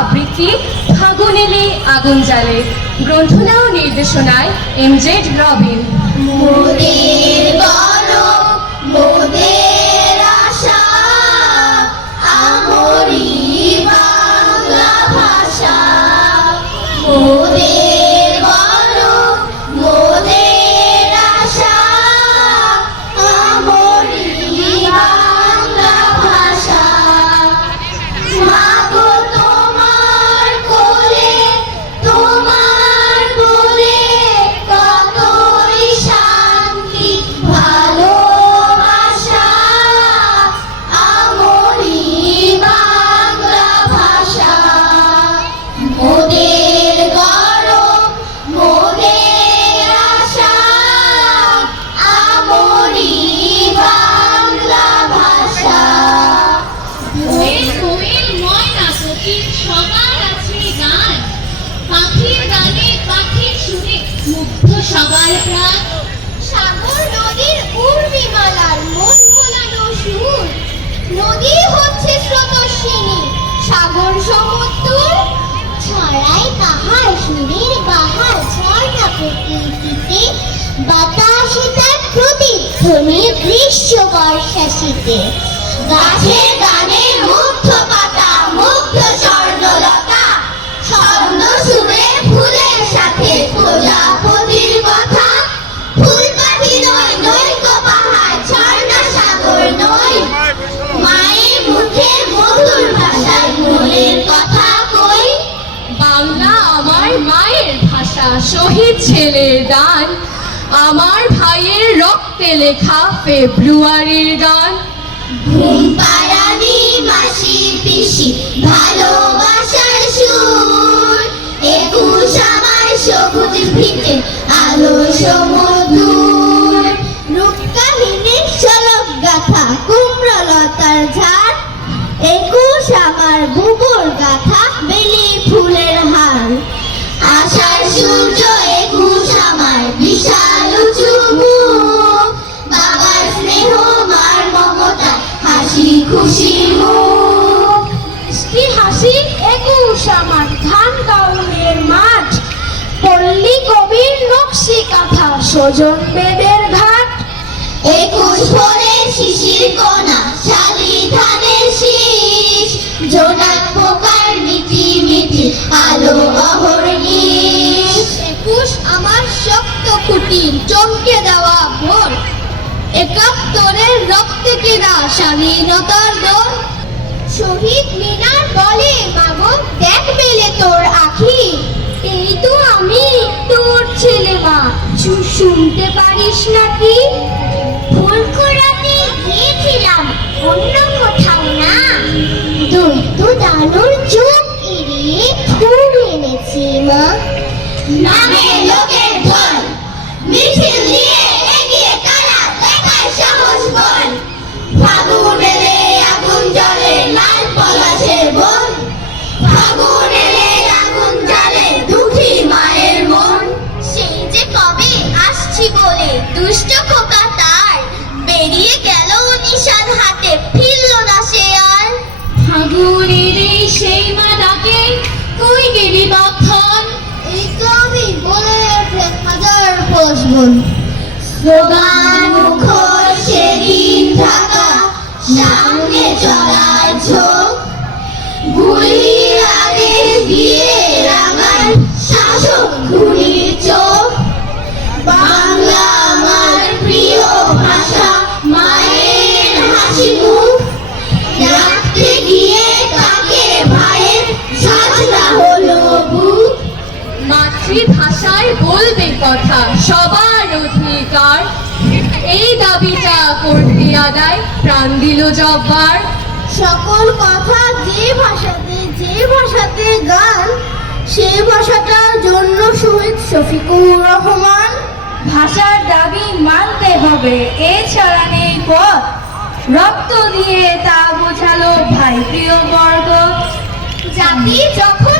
আবৃত্তি ফাগুন এলে আগুন জালে গ্রন্থনা ও নির্দেশনায় এম জেড রবিন। মোদের বলো মোদের গ্রীষ্ম গাছের গানে মুগ্ধ পাতা মুগ্ধ স্বর্ণলতা ছন্দ সুরে ফুলের সাথে প্রজাপতির কথা। ফুল পাখি নয়, নৈক পাহাড়, ঝর্ণা সাগর নয়। মায়ের মুখে মধুর ভাষায় মনের কথা কই? বাংলা আমার মায়ের ভাষা, শহীদ ছেলের দান আমার রক্তে লেখা ফেব্রুয়ারির গান। ঘুম পাড়ানি মাসি পিসি, ভালোবাসার সুর। একুশ আমার সবুজ ভিতে আলো সমুদূর সজন বেদের ঘাট। একুশ ভরে শিশির কোনা শালি ধানের শীষ। জোনাক পোকার মিটি মিটি আলো অহর্নিশ একুশ আমার শক্ত খুঁটি চমকে দেওয়া ভোর। একাত্তরের রক্তে কেনা স্বাধীনতার দোল। শহীদ মিনার বলে মাগো দেখ পেলে তোর আখি। এই তো শুনতে পারিস নাকি ফুলকুড়াতে গিয়েছিলাম, অন্য কোথাও না। দৈত্য দানুর চোখ এড়িয়ে ফুল এনেছি, মা। নামে লোকের ঢল মিছিল দিয়ে এগিয়ে তারা দেখায় সাহস বল ফাগুন বলে দুষ্ট খোকা তার বেরিয়ে গেল নিশান হাতে ফিরল না সে আর। ফাগুনের এই সেই মা ডাকে কই গেলি এই তো আমি বলে ওঠে হাজার পশবন স্লোগান মুখর সেদিন ঢাকা বলবে কথা সবার অধিকার। এই দাবিটা করতে আদায় প্রাণ দিল জব্বার। সকল কথা যে ভাষাতে যে ভাষাতে গান সেই ভাষাটার জন্য শহীদ শফিকুর রহমান। ভাষার দাবি মানতে হবে এছাড়া নেই পথ। রক্ত দিয়ে তা বোঝালো ভাই প্রিয় বর্গ জাতি যখন